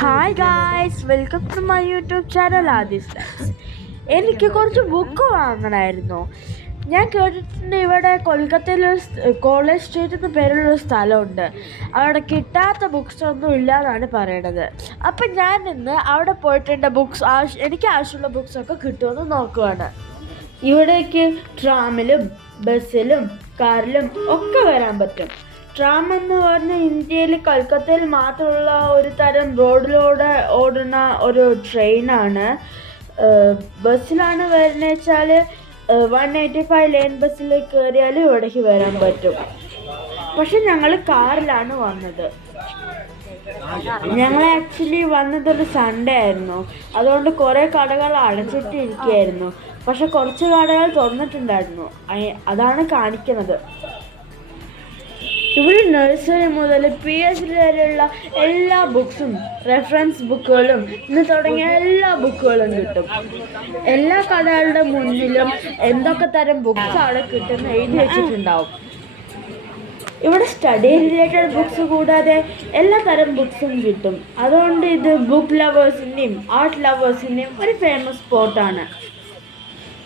Hi guys, welcome to my YouTube channel Aadi's lifes. എനിക്ക് കുറച്ച് book വാങ്ങണമായിരുന്നു. ഞാൻ കേട്ടിട്ടുണ്ട് ഇവിടെ കൊൽക്കത്തയിലൊരു കോളേജ് സ്ട്രീറ്റ് എന്ന പേരുള്ളൊരു സ്ഥലമുണ്ട്. അവിടെ കിട്ടാത്ത ബുക്സ് ഒന്നും ഇല്ലയെന്നാണ് പറയണത്. അപ്പം ഞാൻ ഇന്ന് അവിടെ പോയിട്ട് എൻ്റെ എനിക്ക് ആവശ്യമുള്ള ബുക്സൊക്കെ കിട്ടുമെന്ന് നോക്കുവാണ്. ഇവിടേക്ക് ട്രാമിലും ബസ്സിലും കാറിലും ഒക്കെ വരാൻ പറ്റും. ട്രാം എന്ന് പറഞ്ഞാൽ ഇന്ത്യയിൽ കൽക്കത്തയിൽ മാത്രമുള്ള ഒരു തരം റോഡിലൂടെ ഓടുന്ന ഒരു ട്രെയിനാണ്. ബസ്സിലാണ് വരുന്നത് വെച്ചാൽ 185 ലെയിൻ ബസ്സിൽ കയറിയാൽ ഇവിടേക്ക് വരാൻ പറ്റും. പക്ഷെ ഞങ്ങൾ കാറിലാണ് വന്നത്. ഞങ്ങൾ ആക്ച്വലി വന്നതൊരു സൺഡേ ആയിരുന്നു. അതുകൊണ്ട് കുറേ കടകൾ അടച്ചിട്ടിരിക്കുകയായിരുന്നു. പക്ഷെ കുറച്ച് കടകൾ തുറന്നിട്ടുണ്ടായിരുന്നു. അതാണ് കാണിക്കുന്നത്. ഇവിടെ നഴ്സറി മുതൽ PhD വരെയുള്ള എല്ലാ ബുക്സും റെഫറൻസ് ബുക്കുകളും ഇന്ന് തുടങ്ങിയ എല്ലാ ബുക്കുകളും കിട്ടും. എല്ലാ കടകളുടെ മുന്നിലും എന്തൊക്കെ തരം ബുക്സ് അവിടെ കിട്ടുന്ന എഴുതി വെച്ചിട്ടുണ്ടാവും. ഇവിടെ സ്റ്റഡി റിലേറ്റഡ് ബുക്സ് കൂടാതെ എല്ലാ തരം ബുക്സും കിട്ടും. അതുകൊണ്ട് ഇത് ബുക്ക് ലവേഴ്സിൻ്റെയും ആർട്ട് ലവേഴ്സിൻ്റെയും ഒരു ഫേമസ് സ്പോട്ടാണ്.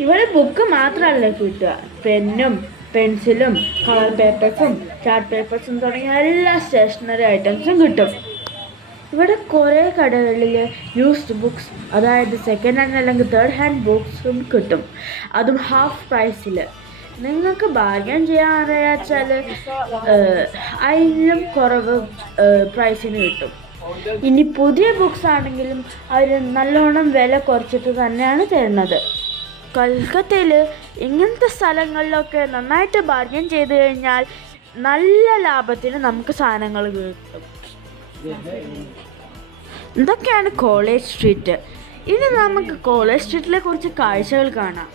ഇവിടെ ബുക്ക് മാത്രമല്ല കിട്ടുക, പെന്നും പെൻസിലും കളർ പേപ്പേഴ്സും ചാർട്ട് പേപ്പേഴ്സും തുടങ്ങിയ എല്ലാ സ്റ്റേഷനറി ഐറ്റംസും കിട്ടും. ഇവിടെ കുറേ കടകളിൽ യൂസ്ഡ് ബുക്സ്, അതായത് സെക്കൻഡ് ഹാൻഡ് അല്ലെങ്കിൽ തേർഡ് ഹാൻഡ് ബുക്സും കിട്ടും. അതും ഹാഫ് പ്രൈസിൽ. നിങ്ങൾക്ക് ബാർഗൻ ചെയ്യാൻ അറിയാച്ചാൽ അതിലും കുറവ് പ്രൈസിന് കിട്ടും. ഇനി പുതിയ ബുക്സ് ആണെങ്കിലും അവർ നല്ലോണം വില കുറച്ചിട്ട് തന്നെയാണ് തരുന്നത്. കൊൽക്കത്തയിൽ ഇങ്ങനത്തെ സ്ഥലങ്ങളിലൊക്കെ നന്നായിട്ട് ബാർഗൻ ചെയ്ത് കഴിഞ്ഞാൽ നല്ല ലാഭത്തിന് നമുക്ക് സാധനങ്ങൾ കിട്ടും. ഇതൊക്കെയാണ് കോളേജ് സ്ട്രീറ്റ്. ഇനി നമുക്ക് കോളേജ് സ്ട്രീറ്റിലെ കുറച്ച് കാഴ്ചകൾ കാണാം.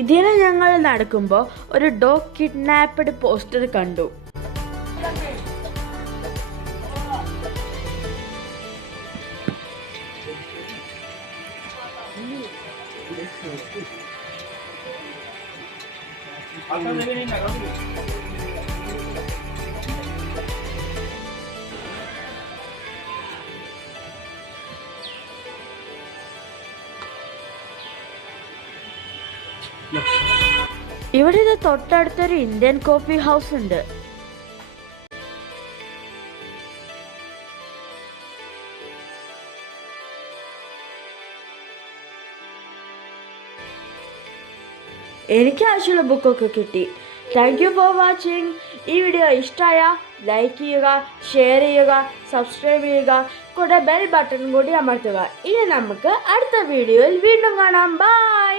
ഇതിനെ ഞങ്ങൾ നടക്കുമ്പോൾ ഒരു ഡോഗ് കിഡ്നാപ്പ്ഡ് പോസ്റ്റർ കണ്ടു. ഇവിടെ ഇത് തൊട്ടടുത്തൊരു ഇന്ത്യൻ കോഫി ഹൗസ് ഉണ്ട്. എനിക്ക് ആവശ്യമുള്ള ബുക്കൊക്കെ കിട്ടി. Thank you for watching. ഈ വീഡിയോ ഇഷ്ടമായ ലൈക്ക് ചെയ്യുക, ഷെയർ ചെയ്യുക, സബ്സ്ക്രൈബ് ചെയ്യുക, കൂടെ ബെൽ ബട്ടൺ കൂടി അമർത്തുക. ഇനി നമുക്ക് അടുത്ത വീഡിയോയിൽ വീണ്ടും കാണാം. ബൈ.